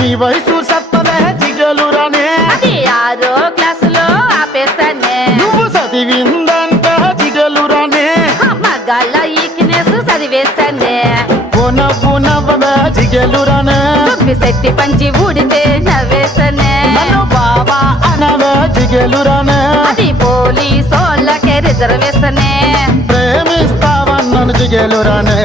నీ వయసు సత్తదే జిగలురానే అది 6వ క్లాసులో ఆపేస్తానే నువ్వు చదివిందంట జిగలురానే మగాళ్ళ ఈకినేసు చదివేస్తానే నవ్వు నవ్వదా జిగలురానే శెట్టి పంచి ఊడితే నవ్వేస్తానే నన్ను బాబా అనవే జిగలురానే అది పోలీసోళ్ళకే రిజర్వేస్తానే ప్రేమిస్తావన్నను జిగలురానే